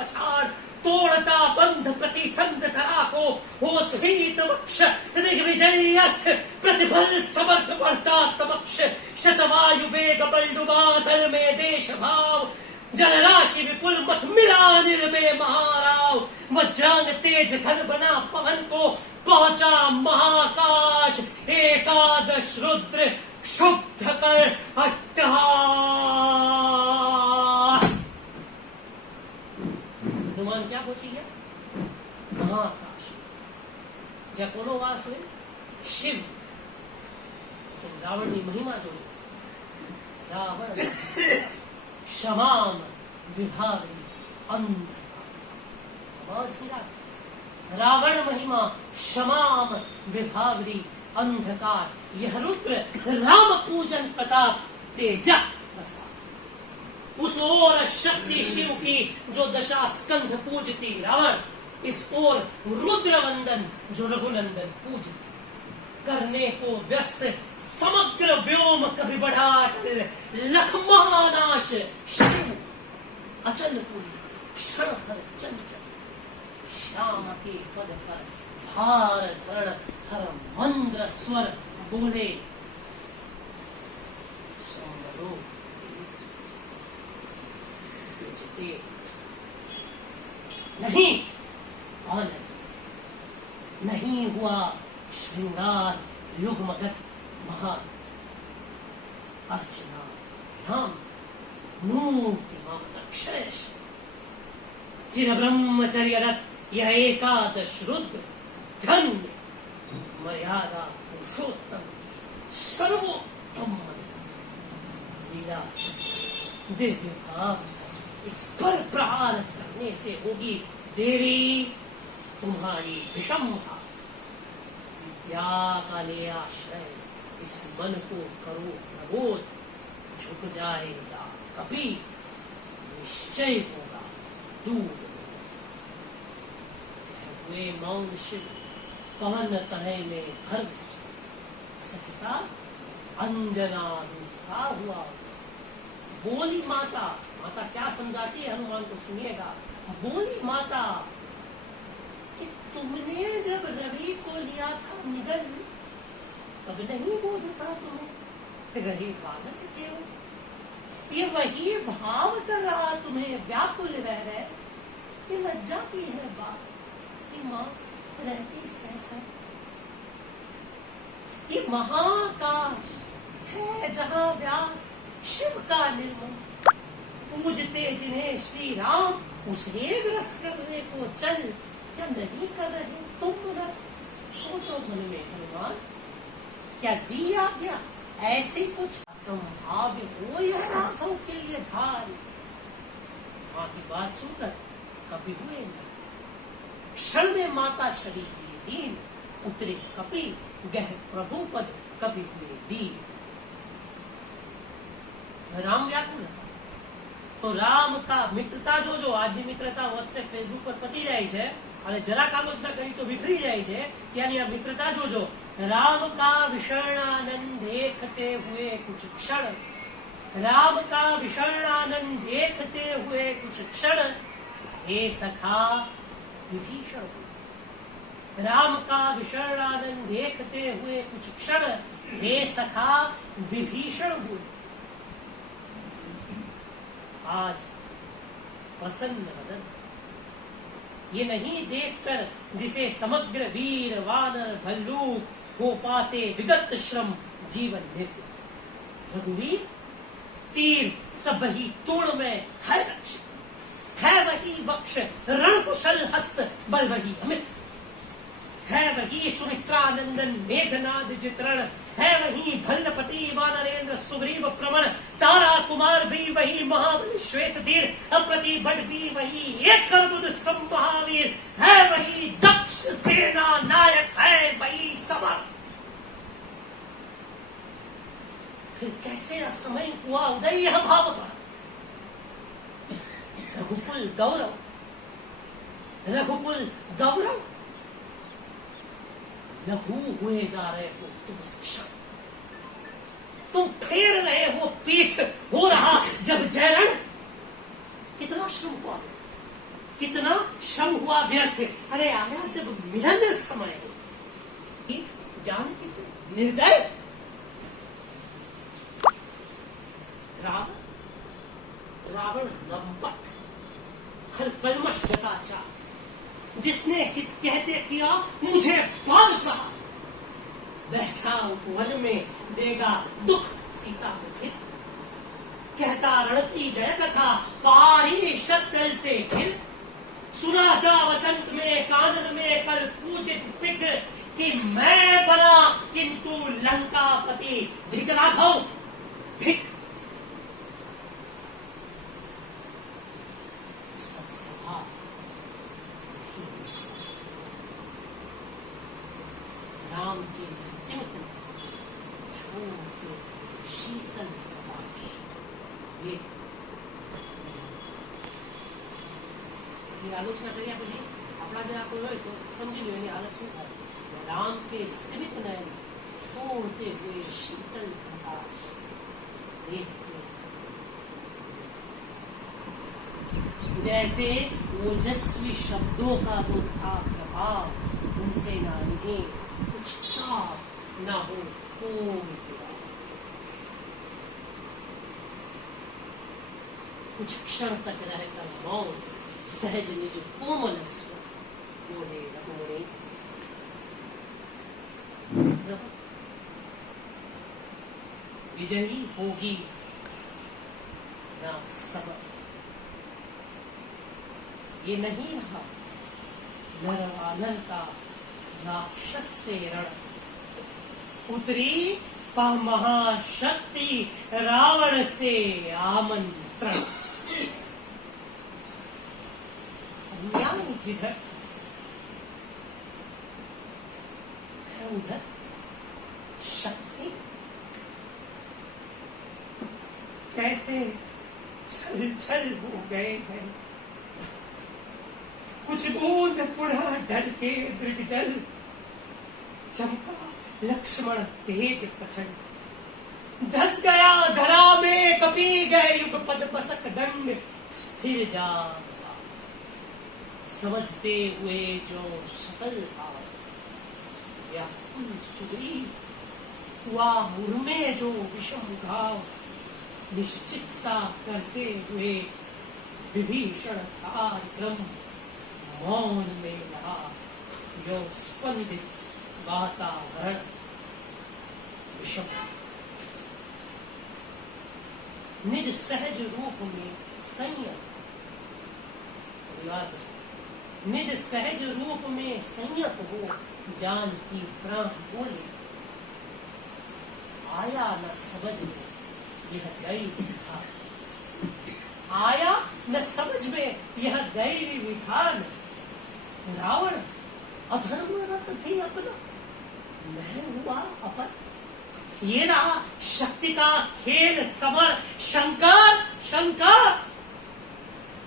पछाड़, तोड़ता बंध प्रतिसंध धरा को, हो स्फीत वक्ष दिग्विजय अर्थ, प्रतिफल समर्थ बढ़ता समक्ष, शतवायु वेग बल डुबा दल में देश भाव, जलराशि विपुल मत मिला निर्भय महाराव, वज्रांग तेज घन बना पवन को, पहुंचा महाकाश, एकादश रुद्र क्षुब्ध कर अट्टहास। हनुमान क्या पहुंची गया? महाकाश। जब कोनो वास हुए शिव, तो रावण की महिमा जो रावण क्षमाम विभावी अंधकार, रावण महिमा क्षमाम विभावरी अंधकार, यह रुद्र राम पूजन प्रताप तेजा बसा। उस ओर शक्ति शिव की जो दशा स्कंध पूजती रावण, इस ओर रुद्र वंदन जो रघुनंदन पूजती, करने को व्यस्त समग्र व्योम कभी बढ़ा अटल, लख महानाश शिव अचल पुरी क्षण भर चंचल, श्याम के पद पर भार धरण हर मंद्र स्वर बोले, नहीं आनंद, नहीं हुआ श्रृंगार युगमगत महान, अर्चना राम मूर्तिमान अक्षय, चिर ब्रह्मचर्य रत यह एकादश रुद्र, धन्य मर्यादा पुरुषोत्तम सर्वोत्तम लीला दिव्य भाव, इस पर प्रहार करने से होगी देवी तुम्हारी विषमता, विद्या का ले आश्रय, इस मन को करो प्रबोध, झुक जाएगा कभी निश्चय होगा दूर। हुए मौन शिव पवन तनय में गर्व के साथ अंजना रूपा हुआ, बोली माता, माता क्या समझाती है हनुमान को सुनिएगा, बोली माता कि तुमने जब रवि को लिया था निगल, तब नहीं बोध था तुम्हें रहे बालक केवल, ये वही भाव कर रहा तुम्हें व्याकुल रह रहे, ये लज्जा की है बात कि माँ रहती सहसा, ये महाकाश है जहाँ व्यास शिव का निर्मल, पूजते जिन्हें श्री राम उस एक रस करने को चल, क्या नहीं कर रहे तुम ना? सोचो मन में हनुमान, क्या दिया क्या ऐसी कुछ असंभाव्य हो या राघव के लिए भारी? माँ की बात सुनकर कभी हुए नहीं, क्षण में माता छड़ी हुई दीन, उतरे कपि गह प्रभु पद कभी हुए दीन। राम व्याकुल था, तो राम का मित्रता जो आज भी मित्रता व्हाट्सएप फेसबुक पर पती जाए छे, અને જરાક આલોચના કરી તો વિફરી જાય છે, ત્યાંની આ મિત્રતા જોજો। राम का विषणानंद देखते हुए कुछ क्षण, राम का विषणानंद देखते हुए कुछ क्षण, हे सखा विभीषण, राम का विषणानंद देखते हुए कुछ क्षण, हे सखा विभीषण हुए। आज प्रसन्न वदन, ये नहीं देखकर जिसे समग्र वीर वानर भल्लूक हो पाते विगत श्रम जीवन निर्जन, रघुवीर तीर सब वही तोड़ में है रक्ष, है वही वक्ष रण कुशल हस्त बल वही अमित, है वही सुमित्रानंदन मेघनाद जितरण, है वही भल्लपति वानरेंद्र सुग्रीव प्रमण, तारा कुमार भी वही महाबल श्वेत धीर, अप्रतिबढ़ भी वही एक अर्बुद महावीर, है वही दक्ष सेना नायक, है वही समर। फिर कैसे असमय हुआ उदय यह भाव का? रघुकुल गौरव, रघुकुल गौरव, लघु हुए जा रहे हो तुम शिक्षण, तुम फेर रहे हो पीठ, हो रहा जब जयरण, कितना श्रम हुआ, कितना श्रम हुआ व्यर्थ। अरे आया जब मिलन समय, जानकी से निर्दय रावण लंपट खलकलमश गताचार, जिसने हित कहते किया मुझे बाल कहा, बैठा वन में देगा दुख सीता मुखित, कहता रणती जय कथा पारी शब्द से खिल, सुनाता वसंत में कानन में कल पूजित पिग, कि मैं बना किंतु लंकापति धिक राघव धिक। राम के स्तिमित छोटे शीतल प्रकाश, ये आलोचना करिए आप अपना जरा कोई हो तो समझी लो हालत शू था। राम के स्तिमित नयन छोड़ते हुए शीतल प्रकाश देखते, जैसे ओजस्वी शब्दों का जो था प्रभाव, उनसे ना इन्हें कुछ चाप ना हो कुछ क्षण तक रहकर मौत सहज निज कोमल स्वर बोले रघुमुनि, विजयी होगी ना सबक, ये नहीं रहा नर वानर का राक्षस से रण, उतरी महाशक्ति रावण से आमंत्रण, न्याय जिधर है उधर शक्ति, कहते छल छल हो गए हैं, कुछ बूंद पुनः डर के दृढ़ जल, चमका लक्ष्मण तेज प्रचंड, धस गया धरा में कपी गए युग पद मसक दंड, स्थिर जा समझते हुए जो सकल भाव, व्याकुल सुग्रीव हुआ मुर्मे जो विषम घाव, निश्चित सा करते हुए विभीषण कार्यक्रम, मौन में रहा यो स्पंदित वातावरण विषम, निज सहज रूप में संयम, निज सहज रूप में संयत हो जानकी प्राण बोले, आया न समझ में यह दैवी विधान, आया न समझ में यह दैवी विधान, रावण अधर्म रत भी अपना, मैं हुआ अपन, ये रहा शक्ति का खेल समर, शंकर शंकर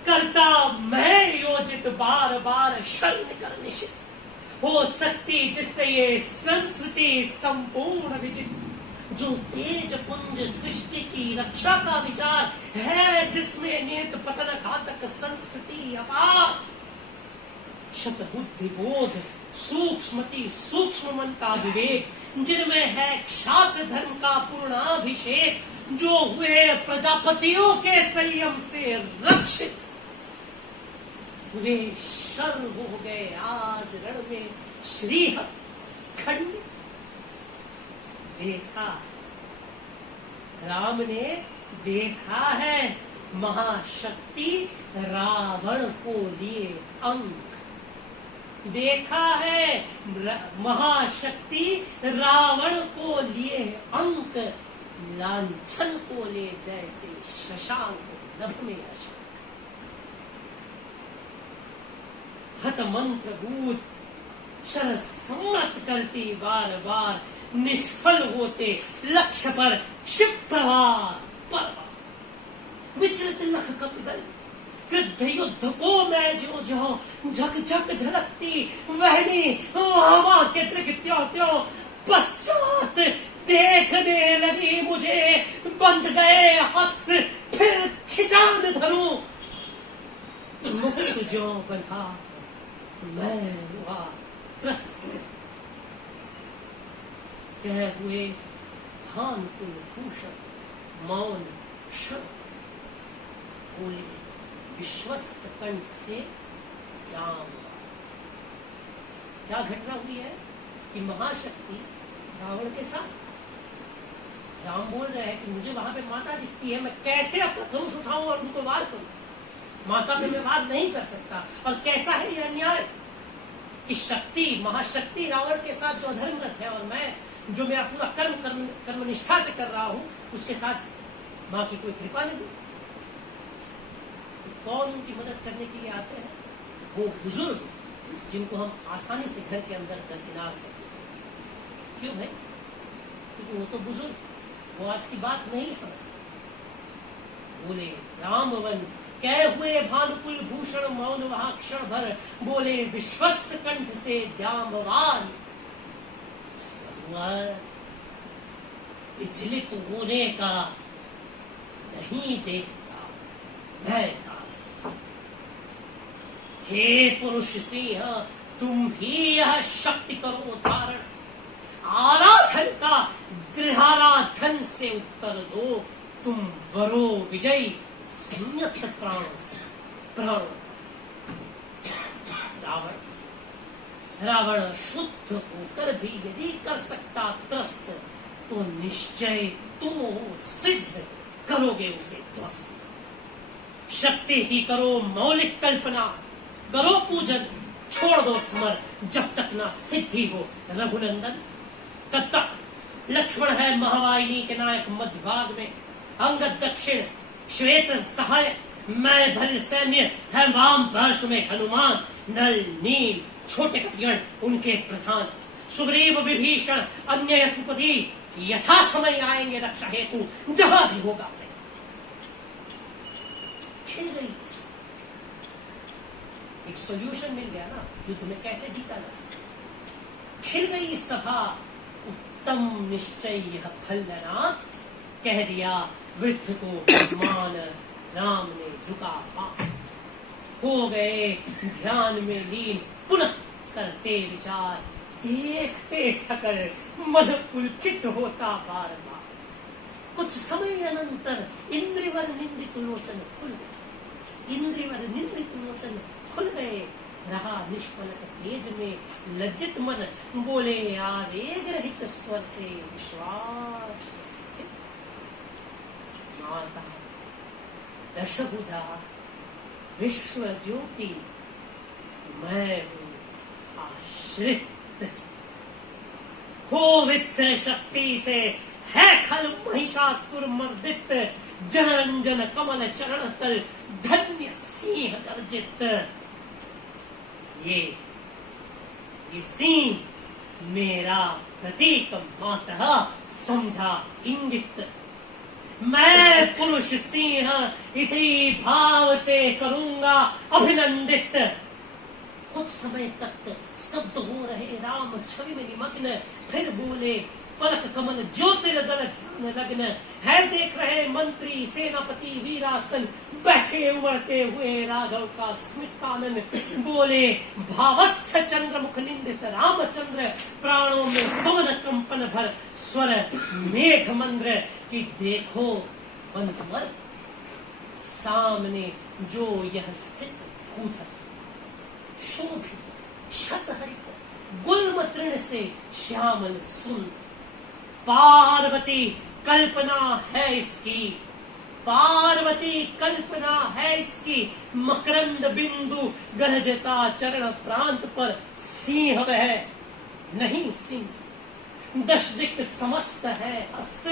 करता मैं योजित बार बार शल्य कर निशित, हो सकती जिससे ये संस्कृति संपूर्ण विजित, जो तेज पुंज सृष्टि की रक्षा का विचार है, जिसमें नियत पतन घातक संस्कृति अपार, शत बुद्धि बोध सूक्ष्मति सूक्ष्म मन का विवेक, जिनमें है क्षात्र धर्म का पूर्णाभिषेक, जो हुए प्रजापतियों के संयम से रक्षित, वे शर हो गए आज रण में श्रीहत खंड। देखा राम ने देखा है महाशक्ति रावण को लिए अंक, देखा है महाशक्ति रावण को लिए अंक, लांछन को ले जैसे शशांक नभ में अशंक, हत मंत्र बूझ शर सम्मत करती बार बार, निष्फल होते लक्ष्य पर क्षिप्रवार पर, विचलित लख कपिदल क्रुद्ध युद्ध को मैं जो जो झक झक झलकती वहनी हवा के दृग त्यों त्यों, पश्चात देखने लगी मुझे, बंध गए हस्त फिर खिंचान धरूं, मुक्त जो बंधा मैं हुआ त्रस्त, कह हुए भान कुलभूषण मौन क्षण, बोले विश्वस्त कंठ से जाम। क्या घटना हुई है कि महाशक्ति रावण के साथ, राम बोल रहे हैं कि मुझे वहां पे माता दिखती है, मैं कैसे अपना धनुष उठाऊं और उनको वार करूं, माता पे मैं वार नहीं कर सकता। और कैसा है ये अन्याय कि शक्ति महाशक्ति रावण के साथ जो अधर्मरत है, और मैं जो मेरा पूरा कर्मनिष्ठा से कर रहा हूं, उसके साथ मां की कोई कृपा नहीं। तो कौन उनकी मदद करने के लिए आते हैं? वो बुजुर्ग जिनको हम आसानी से घर के अंदर दरकिनार कर देते हैं। क्यों भाई? क्योंकि वो तो बुजुर्ग, वो आज की बात नहीं समझते। बोले जाम्बवन कह हुए भानुकुल भूषण मौन वहां क्षण भर, बोले विश्वस्त कंठ से जाम्बवान। विचलित होने का नहीं देखता मैं काल। हे पुरुष सिंह तुम भी यह शक्ति करो धारण, आराधन का दृढ़ाराधन से उत्तर दो, तुम वरो विजयी संयत प्राणों से प्राण। रावण शुद्ध होकर भी यदि कर सकता त्रस्त, तो निश्चय तुम सिद्ध करोगे उसे ध्वस्त। शक्ति ही करो मौलिक कल्पना, करो पूजन छोड़ दो स्मर, जब तक ना सिद्धि हो रघुनंदन। तब तक लक्ष्मण है महावाहिनी के नायक मध्य भाग में, अंगद दक्षिण श्वेत सहाय, मैं भल सैन्य है वाम पार्श्व में हनुमान, नल नील छोटे कपिगण उनके प्रधान, सुग्रीव विभीषण अन्य यथुपति, यथा समय आएंगे रक्षा हेतु जहां भी होगा। खिल गई, एक सॉल्यूशन मिल गया ना युद्ध में कैसे जीता जा सकता। खिल गई सभा उत्तम निश्चय यह भल्लनाथ, कह दिया वृद्ध को मान, राम ने झुका हाथ। हो गए ध्यान में लीन पुनः करते विचार, देखते सकल मन पुलकित होता बार बार। कुछ समय अनंतर इंद्रिवर निंदित लोचन खुल गए, इंद्रिवर निंदित लोचन खुल गए। रहा निष्पलक तेज में लज्जित मन, बोले आवेग रहित स्वर से विश्वास स्थित। माता दशभुजा विश्व ज्योति, मैं हूँ आश्रित। हो वित्त शक्ति से है खल महिषासुर मर्दित, जनरंजन कमल चरण तल धन्य सिंह गर्जित। ये सिंह मेरा प्रतीक मातः समझा इंगित, मैं पुरुष सिंह इसी भाव से करूंगा अभिनंदित। कुछ समय तक स्तब्ध हो रहे राम छवि में निमग्न, फिर बोले पलक कमल ज्योतिर्दल ध्यान लग्न, है देख रहे मंत्री सेनापति वीरासन, बैठे उमड़ते हुए राघव का स्मितानन। बोले भावस्थ चंद्रमुख निंदित रामचंद्र, प्राणों में पवन कंपन भर स्वर मेघ मंद्र। कि देखो बंधुवर सामने जो यह स्थित भूधर, शोभित शतहरित गुल्म तृण से श्यामल सुंदर, पार्वती कल्पना है इसकी, पार्वती कल्पना है इसकी। मकरंद बिंदु गरजता चरण प्रांत पर, सिंह वह नहीं सिंह, दश दिक् समस्त है हस्त।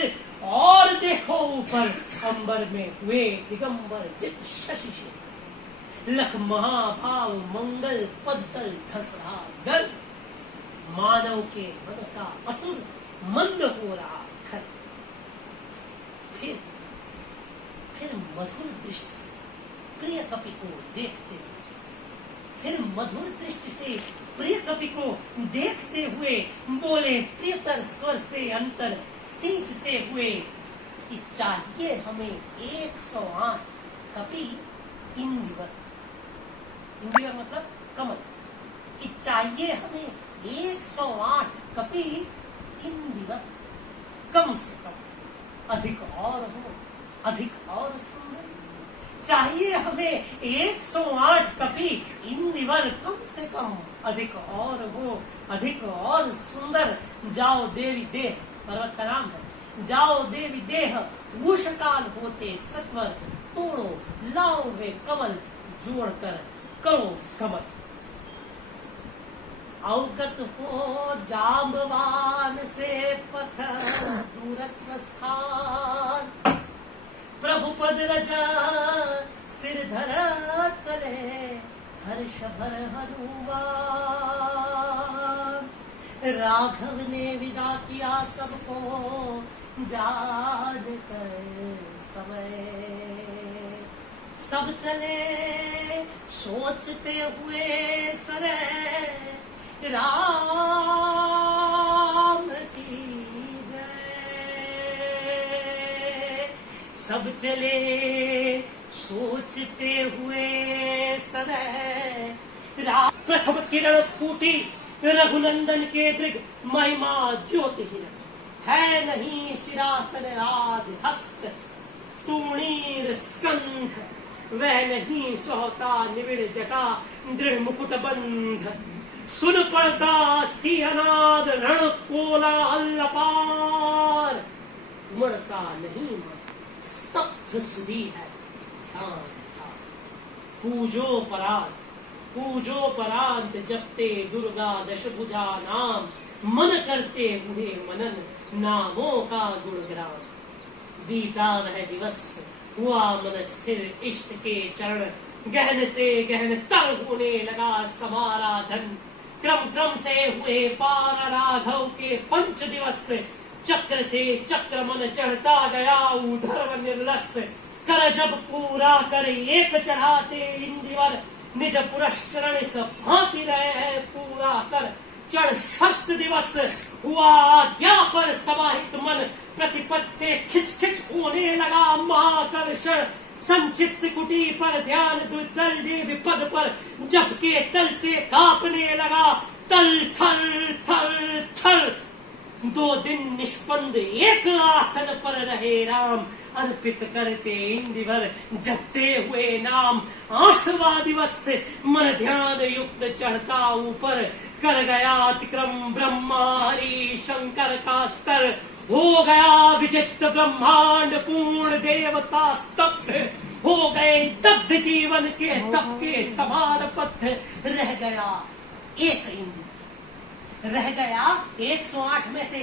और देखो ऊपर अंबर में हुए दिगंबर जित शशि शेखर, लख महाभाव मंगल पद्दल धस रहा गर्व, मानव के मन का असुर मंद हो रहा खर। फिर मधुर दृष्टि से प्रिय कपि को देखते हुए, फिर मधुर दृष्टि से प्रिय कपि को देखते हुए बोले प्रियतर स्वर से अंतर सींचते हुए कि चाहिए हमें 108 कपि इंद्रिवर, इंदिवर मतलब कमल, कि चाहिए हमें 108 कपि इंदिवर, कम से कम, अधिक और हो, अधिक और सुंदर। चाहिए हमें 108 कपि इंदिवर, कम से कम, अधिक और हो, अधिक और सुंदर। जाओ देवी देह, पर्वत का नाम है, जाओ देवी देह, उषकाल होते सत्वर, तोड़ो लाओ वे कमल, जोड़कर करो समर। अवगत हो जाम्बवान से पथ दूरत्व स्थान, प्रभु पद रजा सिर धरा चले, हर्ष भर हनुमान। राघव ने विदा किया सबको, जान कर समय, सब चले सोचते हुए सरे, राम की जय। सब चले सोचते हुए सरे, राम। प्रथम किरण फूटी रघुनंदन के दृग, महिमा ज्योति है नहीं शिरासन राज हस्त, तूणीर स्कंध वह नहीं सोहता निविड़ जका, दृढ़ मुकुट बंध। सुन पड़ता सी अनाद रण कोला अल्लपार, उमड़ता नहीं स्तब्ध सुधी है ध्यान था। पूजो परात, पूजो परांत, जपते दुर्गा दशभुजा नाम, मन करते हुए मनन नामों का गुणग्राम। बीता वह दिवस हुआ मन स्थिर इष्ट के चरण, गहन से गहन तर होने लगा समारा धन। क्रम क्रम से हुए पार राघव के 5 दिवस, चक्र से चक्र मन चढ़ता गया उधर निर्लस। कर जब पूरा कर एक चढ़ाते इंदिवर, निज पुरश्चरण से भांति रहे पूरा कर। चढ़ 6 दिवस हुआ आज्ञा पर समाहित मन, प्रतिपद से खिच खिच होने लगा महाकर्षण। संचित कुटी पर ध्यान दल दे विपद पर, जब के तल से कांपने लगा तल थल थल थल। 2 दिन निष्पंद एक आसन पर रहे राम, अर्पित करते इंदिवर जपते हुए नाम। 8वां दिवस मन ध्यान युक्त चढ़ता ऊपर, कर गया अतिक्रम ब्रह्मा हरि शंकर का स्तर। हो गया विचित्र ब्रह्मांड पूर्ण देवता स्तब्ध, हो गए दग्ध जीवन के तप के समान पथ। रह गया एक इंदिवर, रह गया 108 में से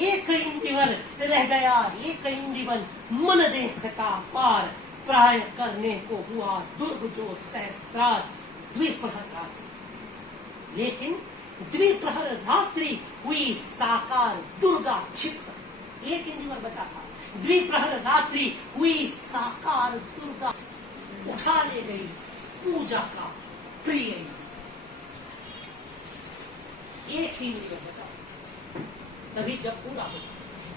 एक इंदिवर, रह गया एक इंदिवर। मन देखता पार, प्राय करने को हुआ दुर्ग जो सहस्त्रार। द्विप्रहर रात्रि, लेकिन द्विप्रहर रात्रि हुई साकार दुर्गा छिप। एक इंदिवर बचा था, द्विप्रहर रात्रि हुई साकार दुर्गा, उठा ले गई पूजा का प्रिय। एक ही इंदिवर बचा, तभी जब पूरा हो।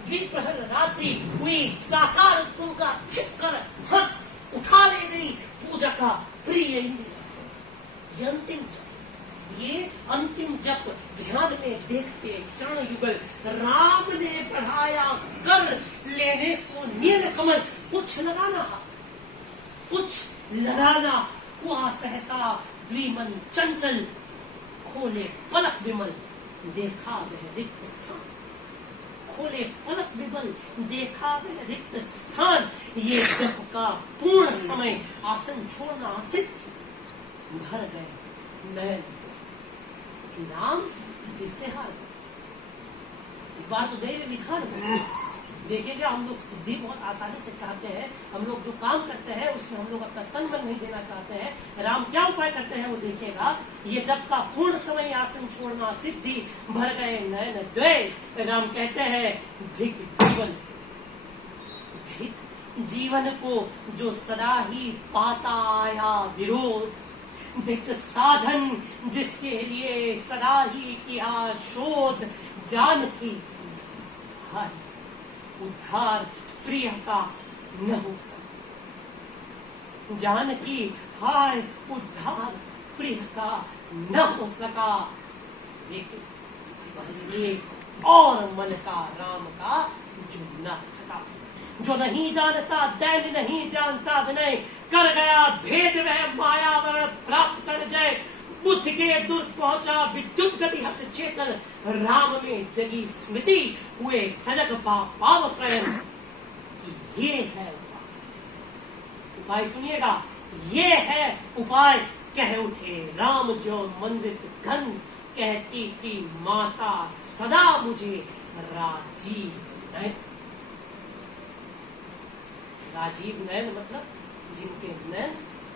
द्विप्रहर रात्रि हुई साकार दुर्गा छिपकर हंस उठा ले गई पूजा का प्रिय इंदिवर। ये अंतिम जप, ये अंतिम जप ध्यान में देखते चरण युगल राम ने बढ़ाया कर लेने को नील कमल। कुछ लगाना हाथ, कुछ लगाना हुआ सहसा द्विमन चंचल। खोले पलक विमल देखा वह रिक्त स्थान, खोले पलक विमल देखा वह रिक्त स्थान। ये जप का पूर्ण समय आसन छोड़ना सिद्ध। भर गए नयन राम किसे हार। इस बार तो दैव विधान देखिएगा, हम लोग सिद्धि बहुत आसानी से चाहते हैं। हम लोग जो काम करते हैं उसमें हम लोग अपना तन मन नहीं देना चाहते हैं। राम क्या उपाय करते हैं वो देखिएगा। ये जब का पूर्ण समय आसन छोड़ना सिद्धि, भर गए नयन द्वय। राम कहते हैं धिक जीवन, धिक जीवन को जो सदा ही पाता आया विरोध। धिक साधन जिसके लिए सदा ही किया शोध। जानकी हाय उद्धार प्रिय का न हो सके। जानकी हाय उद्धार प्रिय का न हो सका, लेकिन वही एक और मन का राम का जो न थका। जो नहीं जानता दैन नहीं जानता विनय, कर गया भेद वह मायावरण प्राप्त कर जय। बुद्ध के दूर पहुंचा विद्युत गति हत चेतन, राम में जगी स्मृति हुए सजग पाव प्रयन। ये है उपाय, सुनिएगा, ये है उपाय। कह उठे राम जो मंदिर घन, कहती थी माता सदा मुझे राजीव नयन। राजीव नयन मतलब जिनके नयन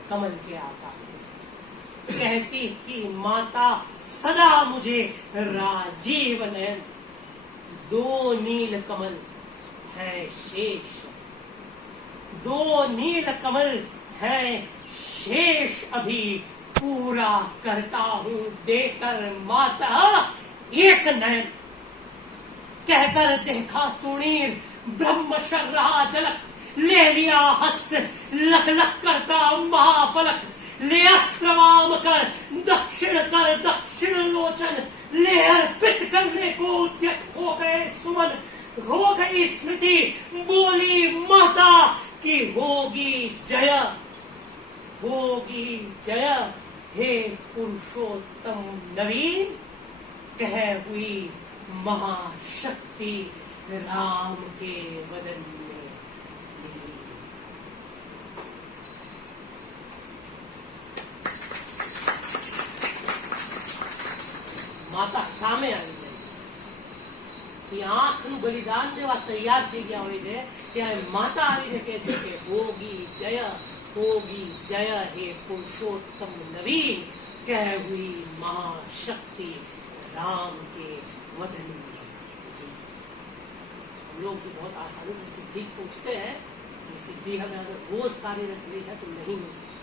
कमल के आकार। कहती थी माता सदा मुझे राजीव नयन, दो नील कमल है शेष, दो नील कमल है शेष अभी, पूरा करता हूं देकर माता एक नयन। कहकर देखा तुणीर ब्रह्म शर्रा झलक, ले लिया हस्त लख लख करता महाफलक। ले अस्त्र वाम कर दक्षिण लोचन, ले अर्पित करने को उद्यत हो गए सुमन। हो गई स्मृति बोली माता कि होगी जय, होगी जय हे पुरुषोत्तम नवीन। कह हुई महाशक्ति राम के वदन में लीन। माता सामे આવી જાય, આંખનું બલિદાન દેવા તૈયાર થઈ ગયા હોય છે, ત્યાં માતા આવીને કહે છે કે હોગી જય हे पुरुषोत्तम नवीन। कह हुई महाशक्ति राम के वदन में। हम लोग जो बहुत आसानी से सिद्धि पूछते हैं, वो सिद्धि हमें अगर रोज कार्यरत हुई है तो नहीं मिल सकती।